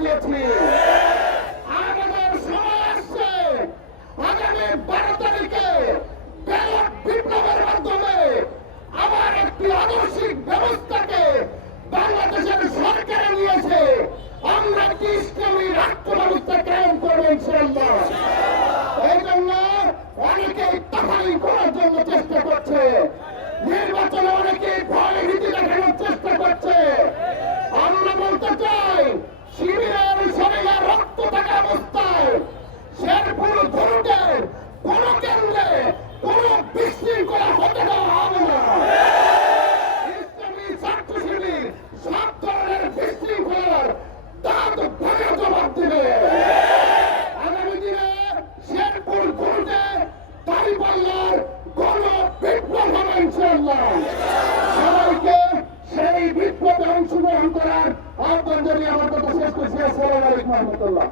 দিয়েছি। আমাদের সময় আসছে আগামী 12 তারিখে ব্যালট বিপ্লবের মাধ্যমে আবার একটি আদর্শিক ব্যবস্থাকে বাংলাদেশের সরকারে নিয়েছে। আমরা কি ইসলামী রাষ্ট্র ব্যবস্থা কায়েম করবো ইনশাআল্লাহ। এই জন্য অনেকেই তাফাইল করার জন্য চেষ্টা করছে, নির্বাচনে অনেকেই ভয় ভীতি দেখানোর চেষ্টা করছে। আমরা বলতে চাই শিবিরের শরীরে রক্ত থাকা অবস্থায় শেরপুর ধরুটের কোন কেন্দ্রে কোন বিশৃঙ্খলা হতে দেওয়া হবে না। ইসলামী ছাত্র শিবির সব ধরনের বিশৃঙ্খলার দাঁত ভাঙা জবাব দেবে। আগামী দিনে শেরপুর ধরুটে দাঁড়িপাল্লার গণ বিপ্লব হবে ইনশাআল্লাহ। সবাইকে সেই বিপ্লবে অংশগ্রহণ করার আহ্বান জানিয়ে আমার কথা শেষ করছি। আসসালামু আলাইকুম ওয়া রাহমাতুল্লাহ।